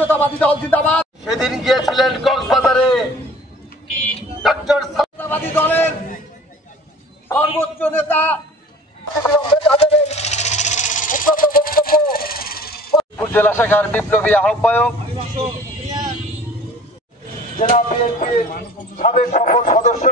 জাতীয়তাবাদী দল জিন্দাবাদ। সেদিন গিয়েছিলেন কক্সবাজারে ডক্টর জাতীয়তাবাদী দলের সর্বোচ্চ নেতা জেলা শাখার বিপ্লবী আহ্বায়ক জেলা বিএনপির সাবেক সফল সদস্য